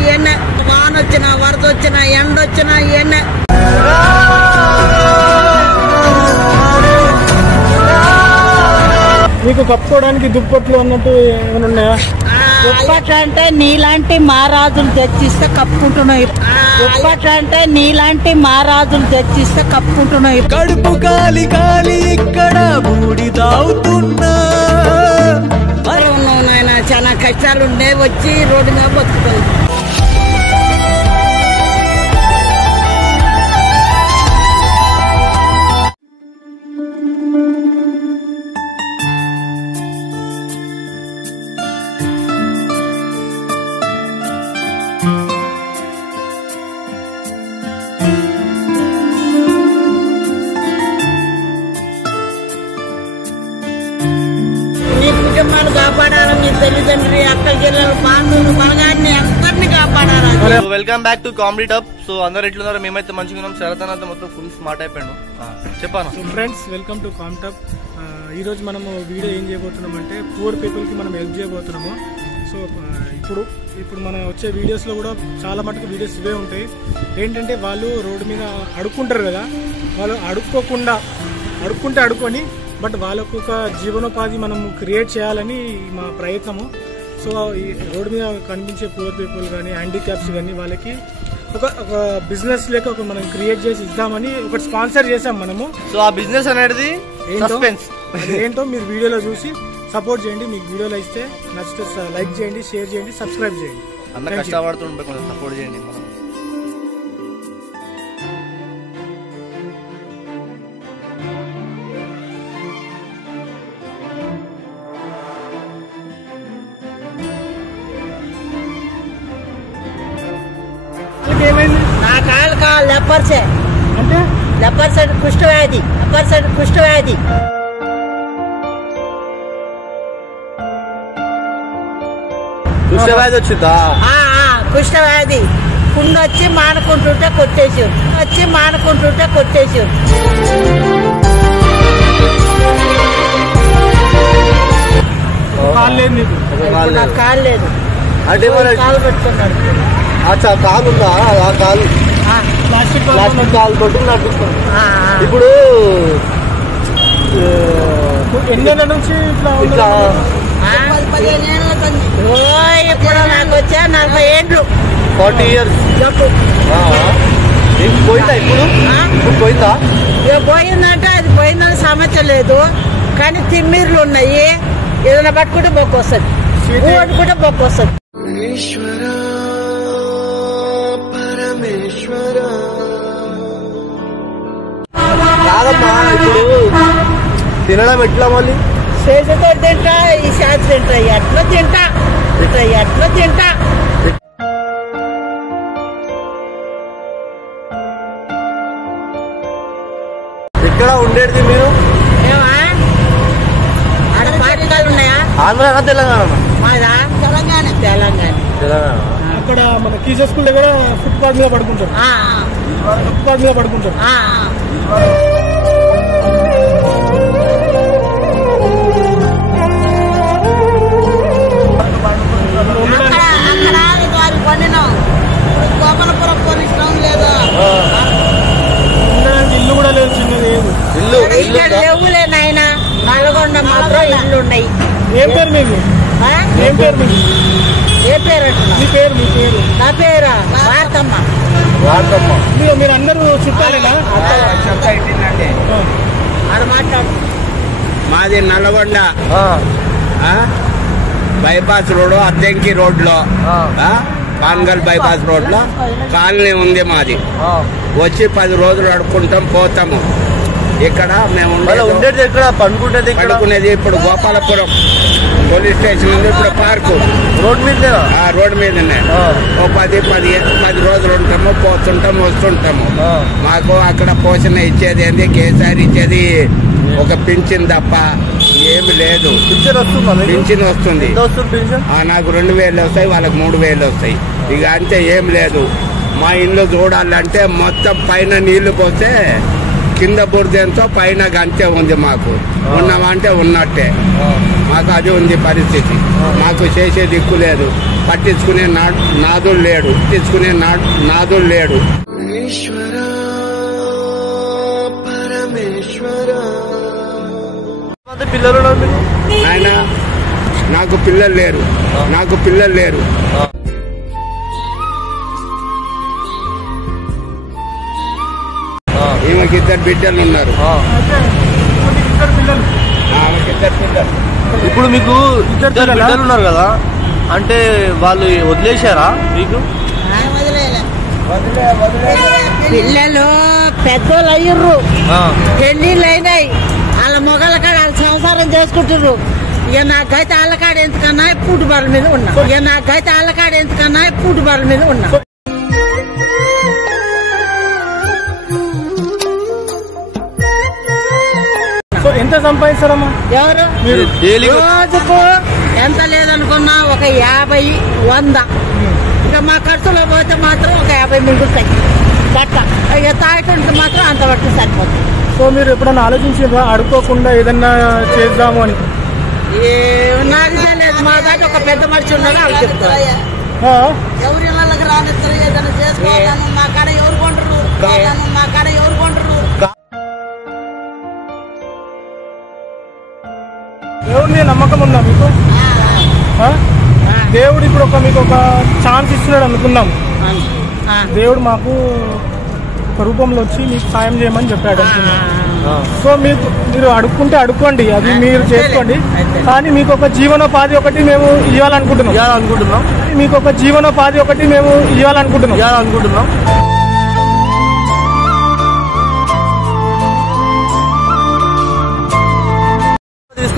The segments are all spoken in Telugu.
ఈయన్నే, వాన వచ్చినా వరద వచ్చినా ఎండ వచ్చినా ఈయన్నే. మీకు కప్పుకోవడానికి దుప్పట్లు అన్నట్టు ఏమైనా ఉన్నాయా? దుప్పట్లు అంటే నీలాంటి మహారాజులు తెచ్చిస్తే కప్పుకుంటున్నాయి. దుప్పట్లు అంటే నీలాంటి మహారాజులు తెచ్చిస్తే కప్పుకుంటున్నాయి. కడుపు కాలి కాలి ఇక్కడ బూడిదవుతున్నా. నాయన చాలా కష్టాలు ఉండే వచ్చి రోడ్డు మీద బతుకుతాయి. కుటుంబాలు కాపాడాలి, మీ తల్లిదండ్రి అక్క చెల్లెలు బాంధువులు బలగాన్ని అందరినీ కాపాడాలి. Welcome back to comedy top. So అందరు ఎట్లున్నారు? మేమైతే మంచిగా ఉన్నాం. శరతనాథ్ మొత్తం ఫుల్ స్మార్ట్ అయిపోయాడు. చెప్పాను ఫ్రెండ్స్, వెల్కమ్ టు కామ్ టాప్. ఈ రోజు మనము వీడియో ఏం చేయబోతున్నాం అంటే పూర్ పీపుల్ కి మనం హెల్ప్ చేయబోతున్నాము. సో ఇప్పుడు మనం వచ్చే వీడియోస్ లో కూడా చాలా మటుకు వీడియోస్ ఇవే ఉంటాయి. ఏంటంటే వాళ్ళు రోడ్డు మీద అడుక్కుంటారు కదా, వాళ్ళు అడుక్కొని బట్ వాళ్ళకు ఒక జీవనోపాధి మనం క్రియేట్ చేయాలని మా ప్రయత్నము. సో ఈ రోడ్డు మీద కనిపించే పూర్ పీపుల్ కానీ హ్యాండిక్యాప్స్ కానీ వాళ్ళకి ఒక బిజినెస్ లేక ఒక మనం క్రియేట్ చేసి ఇద్దామని ఒకటి స్పాన్సర్ చేసాం మనము. సో ఆ బిజినెస్ అనేది ఏంటో మీరు వీడియోలో చూసి సపోర్ట్ చేయండి. మీకు వీడియోలో ఇస్తే నచ్చితే లైక్ చేయండి, షేర్ చేయండి, సబ్స్క్రైబ్ చేయండి. అందరూ కష్టపడుతుంటే కొంచెం సపోర్ట్ చేయండి. మనం నా కాలు లెపర్సే అంటే లెపర్స్ అంటే కుష్ఠవ్యాధి. కుష్ఠవ్యాధి వచ్చిందా? కుష్ఠవ్యాధి పుండు వచ్చి మానుకుంటుంటే కొట్టేసి నాకు కాలు లేదు అంటే కాలు పెట్టుకున్నాడు. కాలు ఉందా? ఆ కాలు ప్లాస్టిక్ కాలు తోటి నడుపుతుంది. ఇప్పుడు ఎన్నేళ్ళ నుంచి ఇట్లా 15 ఏళ్ళ ఇప్పుడు నాకు వచ్చా 40 ఏళ్ళు. 40 years పోయిందా? ఇప్పుడు పోయిందా? పోయిందంటే అది పోయిందని సమస్య లేదు, కానీ తిమ్మిర్లు ఉన్నాయి. ఏదైనా పట్టుకుంటే బొక్క వస్తుంది, పట్టుకుంటే బొక్క వస్తుంది. కాదమ్మా, ఇప్పుడు తినడం ఎట్లా? మళ్ళీ చేతితో తింటా, ఈ శాతం తింటా, ఎట్లా తింటా. ఎక్కడ ఉండేది మీరు? ఆడ పాఠశాలలు ఉన్నాయా? ఆంధ్ర తెలంగాణ? మాదా తెలంగాణ. అక్కడ మన కీసే స్కూల్ దగ్గర ఫుట్పాత్ మీద పడుకుంటారు. అక్కడ పండినాం. గోపాలపురం పోలీస్ టౌన్ లేదా, ఇల్లు కూడా లేదు, చిన్నది ఇక్కడ లేవులే నాయన. నల్గొండ మాత్రం ఇల్లు ఉన్నాయి. ఏం పేరు మీది? ఏ పేరు? మీ పేరు? నా పేరా భారతమ్మ. మీరు అందరూ చుట్టాలేనా? అది మాట్లాడు. మాది Nalgonda bypass road, Addanki road లో, పాన్గల్ బైపాస్ రోడ్ లో కాలనీ ఉంది మాది. వచ్చి 10 రోజులు అడుక్కుంటాం, పోతాము. ఇక్కడ మేము ఉండేది ఎక్కడ? పడుకునేది ఇప్పుడు గోపాలపురం పోలీస్ స్టేషన్ ఉంది. ఇప్పుడు పార్కు రోడ్ మీద ఓ 10 రోజులు ఉంటాము, పోతుంటాము, వస్తుంటాము. మాకు అక్కడ పోషణ ఇచ్చేది ఏంది, కేసీఆర్ ఇచ్చేది ఒక పింఛన్ తప్ప ఏమి లేదు. పింఛన్ వస్తుంది. నాకు 2000 వస్తాయి, వాళ్ళకి 3000 వస్తాయి. ఇక అంతే, ఏం లేదు. మా ఇల్లు చూడాలంటే మొత్తం పైన నీళ్లు పోస్తే కింద బురదెంతో పైన గంతే ఉంది. మాకు ఉన్నామంటే ఉన్నట్టే, మాకు అది ఉంది పరిస్థితి. మాకు చేసే దిక్కు లేదు, పట్టించుకునే నాదులు లేడు, నాదులు లేడు. ఆయన నాకు పిల్లలు లేరు. ఈమెకి 2 బిడ్డలు ఉన్నారు. ఇప్పుడు మీకు 2 బిడ్డలు ఉన్నారు కదా, అంటే వాళ్ళు వదిలేశారా మీకు? పిల్లలు పెద్దోళ్ళు అయ్యారు, పెళ్లిళ్ళు అయినాయి, వాళ్ళ మొగల కాడ వాళ్ళు సంసారం చేసుకుంటారు. ఇక నాకైతే వాళ్ళకాడ ఎందుకన్నా పూటి బర్ల మీద ఉన్నా. ఎంత సంపాదిస్తారమ్మా ఎవరు మీరు? రోజుకు ఎంత లేదనుకున్నా ఒక 50-100. ఇక మా ఖర్చులో పోతే మాత్రం ఒక 50 మిగులుతాయి బట్ట. ఇక తాగటానికి మాత్రం అంత బట్టి సరిపోతుంది. సో మీరు ఎప్పుడన్నా ఆలోచించారా అడుక్కోకుండా ఏదన్నా చేద్దాము అని? నాకు లేదు, మా దాంట్లో ఒక పెద్ద మనిషి ఉన్నాడు, వాళ్ళు చెప్తారు. ఎవరి ఇళ్ళకి రానిస్తారు, ఏదైనా చేసుకోవాలను మా కాడ ఎవరు కొంటారు. దేవుడి మీద నమ్మకం ఉందా మీకు? దేవుడు ఇప్పుడు మీకు ఒక ఛాన్స్ ఇస్తున్నాడు అనుకున్నాం. దేవుడు మాకు ఒక రూపంలో వచ్చి మీకు సాయం చేయమని చెప్పాడు అనుకున్నాం. సో మీరు అడుక్కోండి, అది మీరు చేసుకోండి. కానీ మీకు ఒక జీవనోపాధి ఒకటి మేము ఇవ్వాలనుకుంటున్నాం.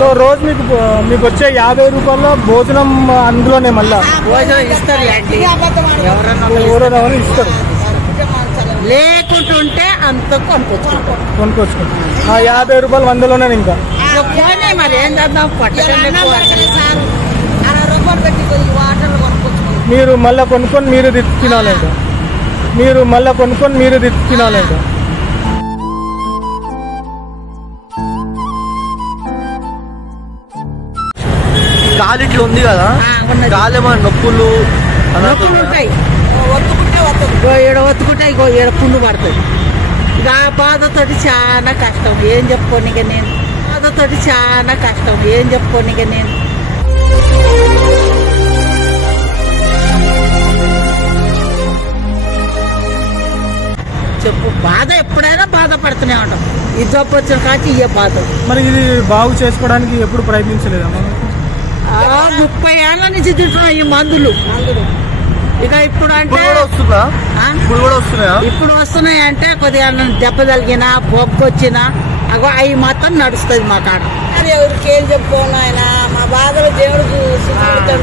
సో రోజు మీకు వచ్చే 50 రూపాయల భోజనం అందులోనే మళ్ళా భోజనం ఇస్తారు, ఎవరైనా ఇస్తారు. లేకుంటుంటే అంత కొనుక్కొచ్చుకుంటాం. ఆ 50 రూపాయలు 100లోనే ఇంకా మరి ఏం చేద్దాం. మీరు మళ్ళా కొనుక్కొని మీరు తినాలంట. గాలి ఇట్లా ఉంది కదా, గాలి ఏమైనా నొప్పులు ఉంటాయి, ఒత్తుకుంటే ఈడ పుండు పడుతుంది. ఇక ఆ బాధతోటి చాలా కష్టం, ఏం చెప్పుకోనిక నేను. చెప్పు, బాధ ఎప్పుడైనా బాధపడుతూనే ఉంటాం. ఈ జబ్బు వచ్చిన కాచి ఇయ్యే బాధ. మరి ఇది బాగు చేసుకోవడానికి ఎప్పుడు ప్రయత్నించలేదమ్మా? 30 ఏళ్ల నుంచి తింటున్నాం ఈ మందులు. ఇక ఇప్పుడు అంటే ఇప్పుడు వస్తున్నాయి అంటే కొద్దిగా దెబ్బ తగిలినా బొబ్బు వచ్చినా అవి మాత్రం నడుస్తుంది మా కాడ. ఎవరికి ఏం చెప్పుకోను ఆయన, మా బాధలు దేవుడు చూసుకుంటాడు.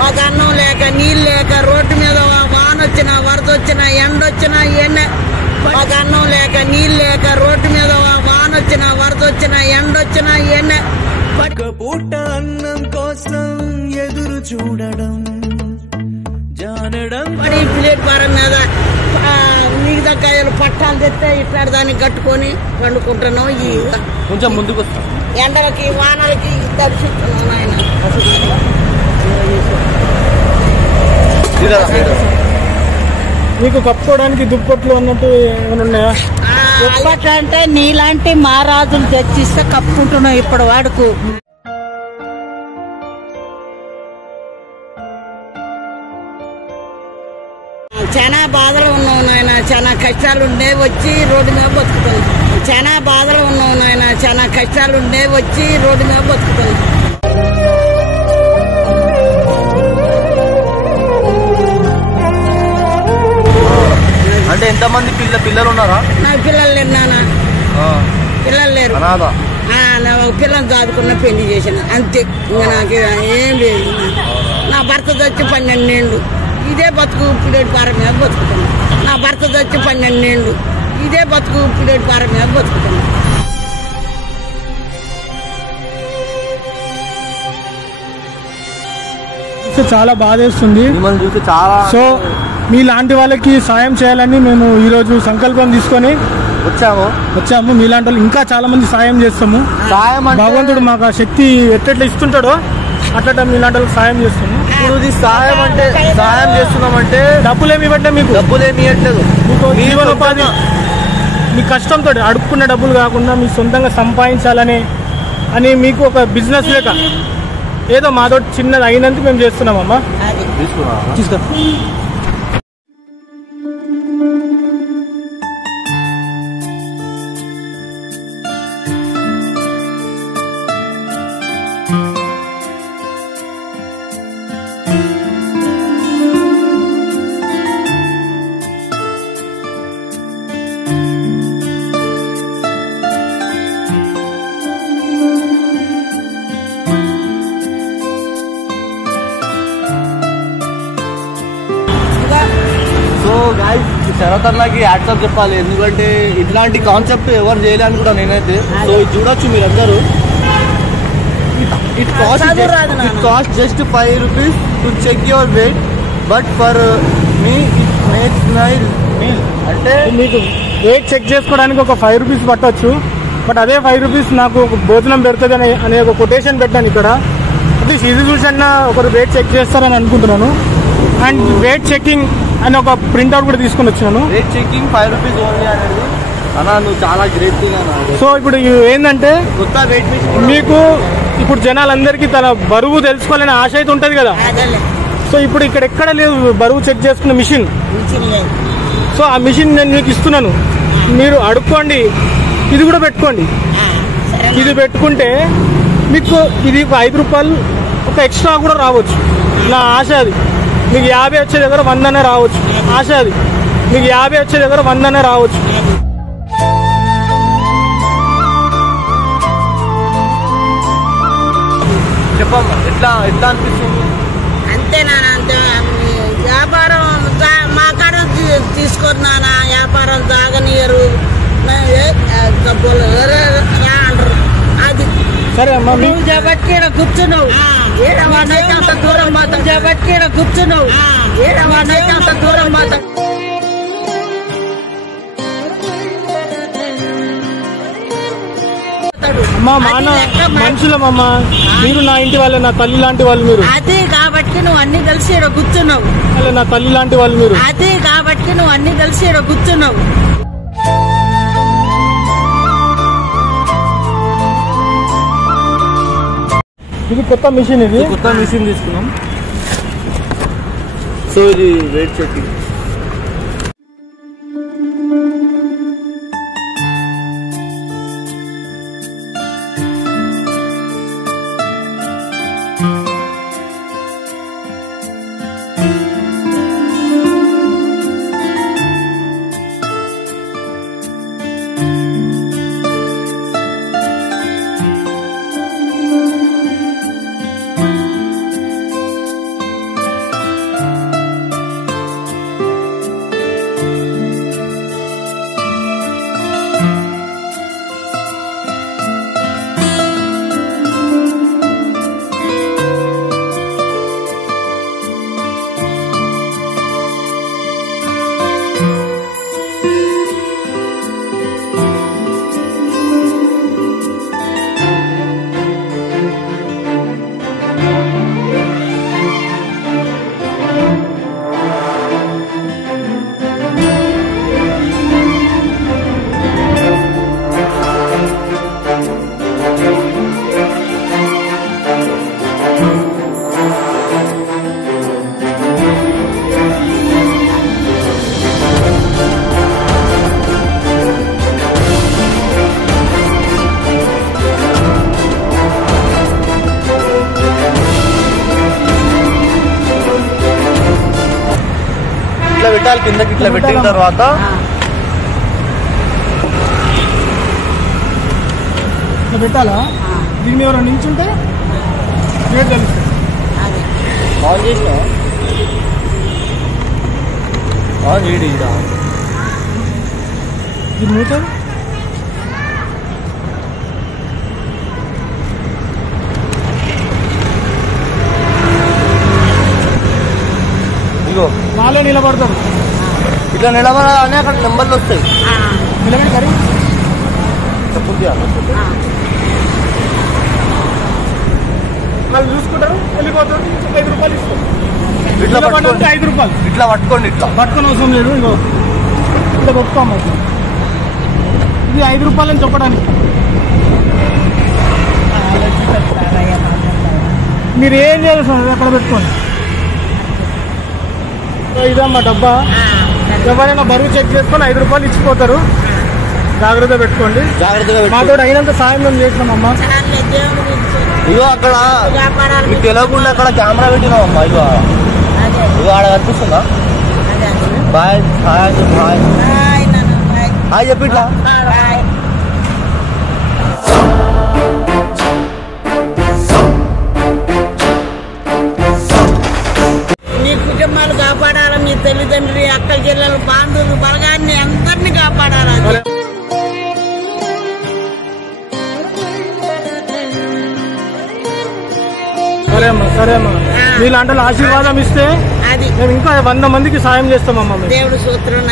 మాకు అన్నం లేక నీళ్ళు లేక రోడ్డు మీద వాన వచ్చినా వరద వచ్చినా ఎండ వచ్చినా మాకు అన్నం లేక నీళ్ళు లేక రోడ్డు మీద వాన వచ్చినా వరద వచ్చినా ఎండ వచ్చినా పూట అన్నం కోసం ఎదురు చూడడం జానడం. ప్లేట్ భారం మీద మిగతాకాయలు పట్టాలు తెస్తే ఇట్లా దాన్ని కట్టుకొని పండుకుంటున్నాం. ఈ కొంచెం ముందుకు వస్తాం, ఎండలకి వానలకి దర్శిస్తున్నాం ఆయన. మీకు కప్పుకోవడానికి దుప్పట్లు అన్నట్టు ఏమైనా ఉన్నాయా? దుప్పట్లు అంటే నీలాంటి మహారాజులు తెచ్చిస్తే కప్పుకుంటున్నాం ఇప్పటి వాడుకు. చాలా బాధలు ఉన్నావు నాయన, చాలా కష్టాలు ఉండే వచ్చి రోడ్డు మీద బతుకుతాను. అంటే ఎంతమంది పిల్లలు ఉన్నారా? నాకు పిల్లలు లేరు నాన్న, పిల్లలు లేరు. పిల్లలు దాదుకున్న పెళ్లి చేసిన అంతే. ఇంకా నాకు ఏం లేదు. నా భర్త వచ్చి 12 ఏళ్ళు ఇదే బతుకు పిల్లడి పార మీద బతుకుతాను. చూస్తే చాలా బాధేస్తుంది. మిమ్మల్ని చూస్తే చాలా. సో మీలాంటి వాళ్ళకి సాయం చేయాలని మేము ఈరోజు సంకల్పం తీసుకొని వచ్చాము. మీలాంటి వాళ్ళు ఇంకా చాలా మంది సాయం చేస్తాము. భగవంతుడు మాకు ఆ శక్తి ఎట్లా ఇస్తుంటాడో అట్లా మీలాంటి వాళ్ళకి సాయం చేస్తాము. ఇప్పుడు సాయం చేస్తున్నామంటే డబ్బులేమి ఇవ్వట్లేదు, మీకు డబ్బులేమి ఇవ్వట్లేదు. మీకు జీవనోపాధి మీ కష్టంతో అడుక్కున్న డబ్బులు కాకుండా మీ సొంతంగా సంపాదించాలని మీకు ఒక బిజినెస్ లేక ఏదో మాతో చిన్నది అయినందుకు మేము చేస్తున్నామమ్మా. తీసుకో. శరత్ అన్నకి హ్యాట్సాప్ చెప్పాలి, ఎందుకంటే ఇట్లాంటి కాన్సెప్ట్ ఎవరు చేయలేని కూడా నేనైతే. సో ఇది చూడొచ్చు మీరందరూ. It cost just 5 rupees to check your weight, but for me it makes nice meal. అంటే మీకు వెయిట్ చెక్ చేసుకోవడానికి ఒక 5 rupees పట్టవచ్చు, బట్ అదే 5 rupees నాకు భోజనం పెడుతుంది అనే ఒక కొటేషన్ పెట్టాను ఇక్కడ. అట్లీస్ట్ ఇది చూసన్నా ఒకరు వెయిట్ చెక్ చేస్తారని అనుకుంటున్నాను. అండ్ వెయిట్ చెకింగ్ అని ఒక ప్రింట్అవుట్ కూడా తీసుకుని వచ్చినాను. వెయిట్ చెకింగ్ 5 rupees ఓన్లీ అనేది అన్నా, నువ్వు చాలా గ్రేట్ థింగ్ అన్నా. సో ఇప్పుడు ఏంటంటే కొత్త వెయిట్ మీకు ఇప్పుడు జనాలందరికీ తన బరువు తెలుసుకోవాలనే ఆశ అయితే ఉంటుంది కదా. సో ఇప్పుడు ఇక్కడ ఎక్కడ లేదు బరువు చెక్ చేసుకున్న మిషన్. సో ఆ మిషన్ నేను మీకు ఇస్తున్నాను, మీరు అడుక్కోండి. ఇది కూడా పెట్టుకోండి. ఇది పెట్టుకుంటే మీకు ఇది 5 రూపాయలు ఒక ఎక్స్ట్రా కూడా రావచ్చు. నా ఆశ అది. మీకు 50 వచ్చే దగ్గర 100 రావచ్చు. ఆశ అది. మీకు 50 వచ్చే దగ్గర 100 రావచ్చు. చెప్పమ్మా, ఎట్లా అనిపిస్తుంది? అంతేనా? అంతే. వ్యాపారం మా కాడ తీసుకొని నానా వ్యాపారం సాగనీయరు అంటారు. అది సరే అమ్మా, నువ్వు జబట్కి కూర్చున్నావు, అంత దూరం మాత జబట్కి కూర్చున్నావు, అంత దూరం మాత. అమ్మా మనుషులమ్మా, మీరు నా ఇంటి వాళ్ళే, నా తల్లి లాంటి వాళ్ళు మీరు. అదే కాబట్టి నువ్వు అన్ని కలిసి ఇక్కడ కూర్చున్నావు. నా తల్లి లాంటి వాళ్ళు మీరు. అదే కాబట్టి నువ్వు అన్ని కలిసి ఇక్కడ కూర్చున్నావు. ఇది కొత్త మిషన్. ఇది కొత్త మిషన్ తీసుకున్నాం. సో ఇది వెయిట్ చెకింగ్. పెట్టాలి కిందకి. ఇట్లా పెట్టిన తర్వాత ఇట్లా పెట్టాలా? దీన్ని ఎవరైనా నిల్చుంటే రేట్ తెలుస్తుంది. ఆన్ చేసినా ఆన్ చేయడు. ఇది మూత ఇగో వాళ్ళే నిలబడతారు. ఇట్లా నిలబడాలని అక్కడ నెంబర్లు వస్తాయి. నిలబడి కరీ వాళ్ళు చూసుకుంటారు, వెళ్ళిపోతారు. 5 రూపాయలు ఇస్తారు. ఇట్లా పట్టుకోండి, 5 రూపాయలు ఇట్లా పట్టుకోండి. ఇట్లా పట్టుకొని అవసరం లేదు. ఇగో ఇట్లా పెట్టుకోమ్మ. ఇది 5 రూపాయలు అని చెప్పడానికి. మీరు ఏం చేస్తారు అక్కడ పెట్టుకోండి. ఇదమ్మా డబ్బా. ఎవరైనా బరువు చెక్ చేసుకొని 5 రూపాయలు ఇచ్చిపోతారు. జాగ్రత్త పెట్టుకోండి. మాతో అయినంత సాయం మేము చేసినామమ్మా. ఇగో అక్కడ మీకు తెలియకుండా అక్కడ కెమెరా పెట్టినామమ్మా. ఇగో ఇగో ఆడ కనిపిస్తుందా? బాయ్ హాయ్ హాయ్ హాయ్ చెప్పి ఇట్లా. మీ కుటుంబాలు కాపాడాలి. మీ తల్లిదండ్రులు, అక్క చెల్లెలు, బాంధువులు, బలగాన్ని అందరినీ కాపాడాలి. సరే అమ్మా. మీలాంటి ఆశీర్వాదం ఇస్తే అది మేము ఇంకా 100 మందికి సాయం చేస్తామమ్మా. దేవుడు సూత్రం